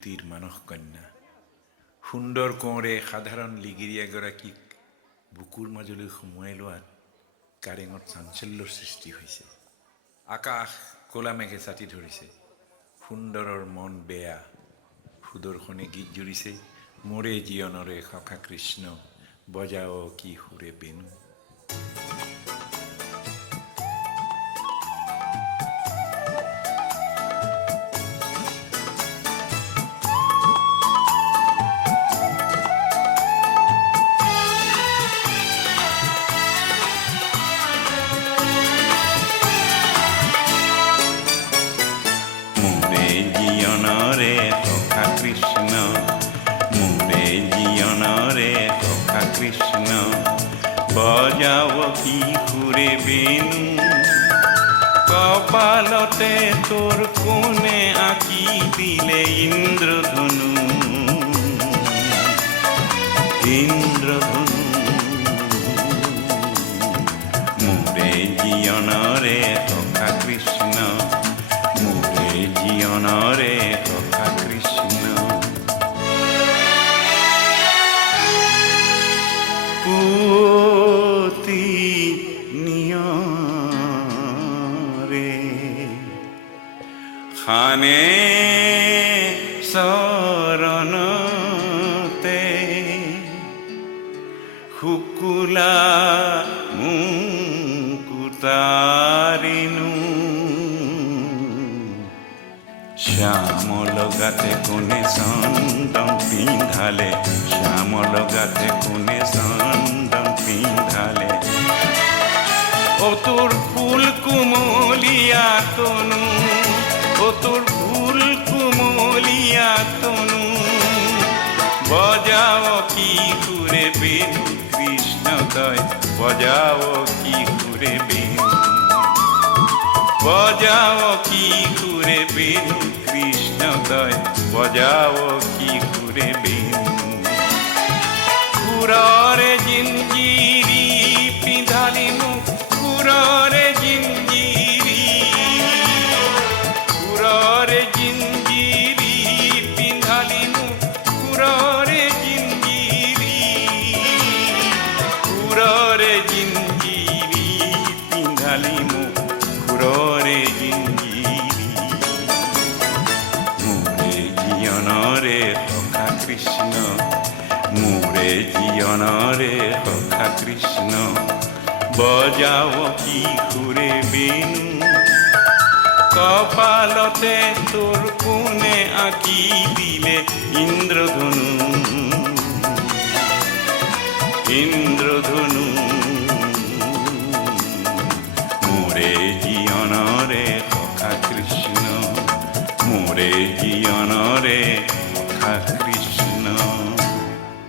তীৰ মানস কন্যা সুন্দৰ কোঁৱৰে সাধাৰণ লিগিৰী এগৰাকীক বুকুৰ মাজলৈ সুমুৱাই লোৱাত কাৰেঙত চাঞ্চল্যৰ সৃষ্টি হৈছে। আকাশ ক'লা মেঘে ছাতি ধৰিছে। সুন্দৰৰ মন বেয়া। সুদৰ্শনে গীত জুৰিছে, মোৰে জীৱনৰে সখা কৃষ্ণ, বজাও কি সুৰে বেণু। জীয়নরে সখা কৃষ্ণ, মোরে জীয়নরে সখা কৃষ্ণ, বজাও কি সুরে বেণু। কপালতে তোর কোণে আঁকি দিলে ইন্দ্রধনু, ইন্দ্রধনু। মোরে জীয়নরে সখা কৃষ্ণ, মোরে জীয়নরে সখা কৃষ্ণ। পুতি নিয়ৰে খানে চৰণতে, শুকুলা মুকুতাৰিনু। শ্যামল গাতে কোনে চন্দন পিন্ধালে, শ্যামল গাতে কোনে চন্দন পিন্ধালে। ও তোর ফুল কুমলিয়া তনু, ও তোর ফুল কুমলিয়া তনু, বজাও কি সুরে বেণু কৃষ্ণদয়, বজাও কি সুরে বেণু, বজাও কি সুরে বেণু কৃষ্ণদয়, বজাও কি সুরে বেণু। সুররে জিঞ্জিরি পিঁধালি মুখ, সুররে জিঞ্জিরি, সুররে জিঞ্জিরি পিঁধালি মুখ, সুররে জিঞ্জিরি, সুররে জিঞ্জিরি পিঁধালি মুখ, সুররে জিঞ্জিরি। মোরে জীয়নরে সখা কৃষ্ণ, মোরে জীয়নরে সখা কৃষ্ণ, বজাও কি সুরে বেণু। কপালতে তোর কোণে আঁকি দিলে ইন্দ্রধনু, ইন্দ্রধনু। মোরে জীয়নরে সখা কৃষ্ণ, মোরে জীয়নরে সখা কৃষ্ণ।